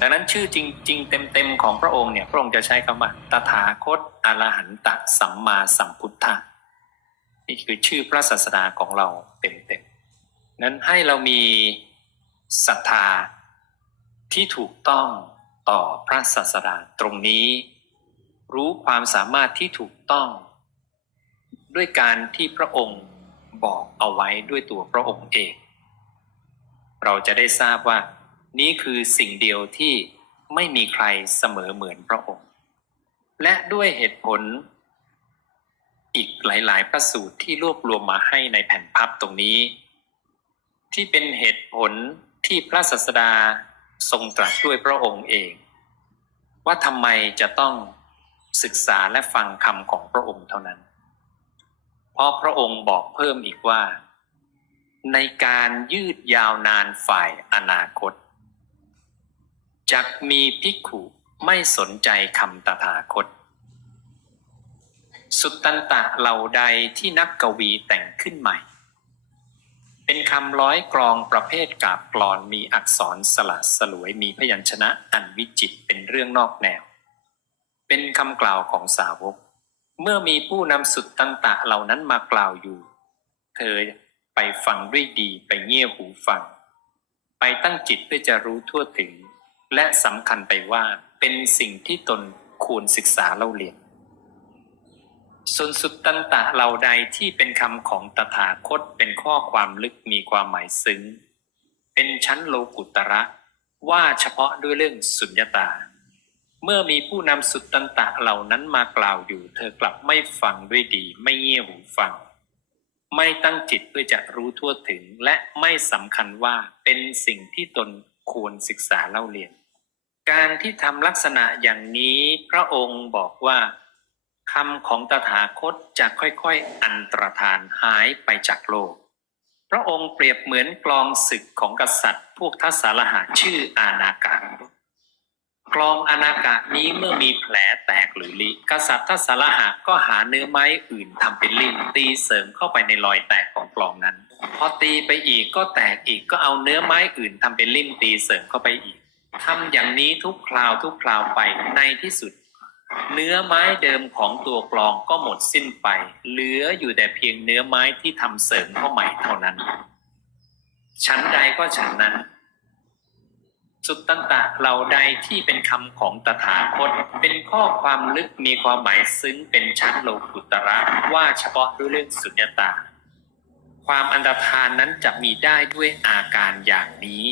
ดังนั้นชื่อจริง ๆ เต็ม ๆ ของพระองค์เนี่ยพระองค์จะใช้คำว่าตถาคตอรหันตสัมมาสัมพุทธะนี่คือชื่อพระศาสดาของเราเต็มๆนั้นให้เรามีศรัทธาที่ถูกต้องต่อพระศาสดาตรงนี้ รู้ความสามารถที่ถูกต้อง ด้วยการที่พระองค์บอกเอาไว้ด้วยตัวพระองค์เอง เราจะได้ทราบว่า นี่คือสิ่งเดียวที่ไม่มีใครเสมอเหมือนพระองค์ และด้วยเหตุผลอีกหลาย ๆ พระสูตรที่รวบรวมมาให้ในแผ่นพับตรงนี้ ที่เป็นเหตุผลที่พระศาสดาทรงตรัสด้วยพระองค์เอง ว่าทำไมจะต้องศึกษาและฟังคำของพระองค์เท่านั้น เพราะพระองค์บอกเพิ่มอีกว่า ในการยืดยาวนานฝ่ายอนาคต จักมีภิกขุไม่สนใจคำตถาคต สุตตันตะเหล่าใดที่นักกวีแต่งขึ้นใหม่ เป็นคำร้อยกรองประเภทกาบกลอนมีอักษรสละสลวยมีพยัญชนะอันวิจิตเป็นเรื่องนอกแนว เป็นคำกล่าวของสาวก เมื่อมีผู้นำสุดตันตะเหล่านั้นมากล่าวอยู่ เธอไปฟังด้วยดีไปเงี่ยหูฟัง ไปตั้งจิตเพื่อจะรู้ทั่วถึง และสำคัญไปว่าเป็นสิ่งที่ตนควรศึกษาเล่าเรียนส่วนสุดตันตะเหล่าใดที่เป็นคำของตถาคตเป็นข้อความลึกมีความหมายซึ้ง เป็นชั้นโลกุตระ ว่าเฉพาะด้วยเรื่องสุญญตา เมื่อมีผู้นำสุดตันตะเหล่านั้นมากล่าวอยู่ เธอกลับไม่ฟังด้วยดี ไม่เงี่ยหูฟัง ไม่ตั้งจิตเพื่อจะรู้ทั่วถึง และไม่สำคัญว่าเป็นสิ่งที่ตน ควรศึกษาเล่าเรียน การที่ทำลักษณะอย่างนี้พระองค์บอกว่าคำของตถาคตจะค่อยๆ อันตรธานหายไปจากโลก พระองค์เปรียบเหมือนกลองศึกของกษัตริย์ พวกทัศารหะชื่ออานากะกลองอานากะนี้เมื่อมีแผลแตกหรือลิกษัตริย์ทัศารหะก็หาเนื้อไม้อื่นทำเป็นลิ่มตีเสริมเข้าไปในรอยแตก กลองนั้น พอตีไปอีกก็แตกอีกก็เอาเนื้อไม้อื่นทำเป็นลิ่มตีเสริมเข้าไปอีกทำอย่างนี้ทุกคราวทุกคราวไปในที่สุด เนื้อไม้เดิมของตัวกลองก็หมดสิ้นไป เหลืออยู่แต่เพียงเนื้อไม้ที่ทำเสริมเข้าใหม่เท่านั้นชั้นใดก็ฉันนั้น สุตตันตะเหล่าใดที่เป็นคำของตถาคต เป็นข้อความลึกมีความหมายซึ้งเป็นชั้นโลกุตระว่าเฉพาะด้วยเรื่องสุญญตา ความอันตรธานนั้นจะมีได้ด้วยอาการอย่างนี้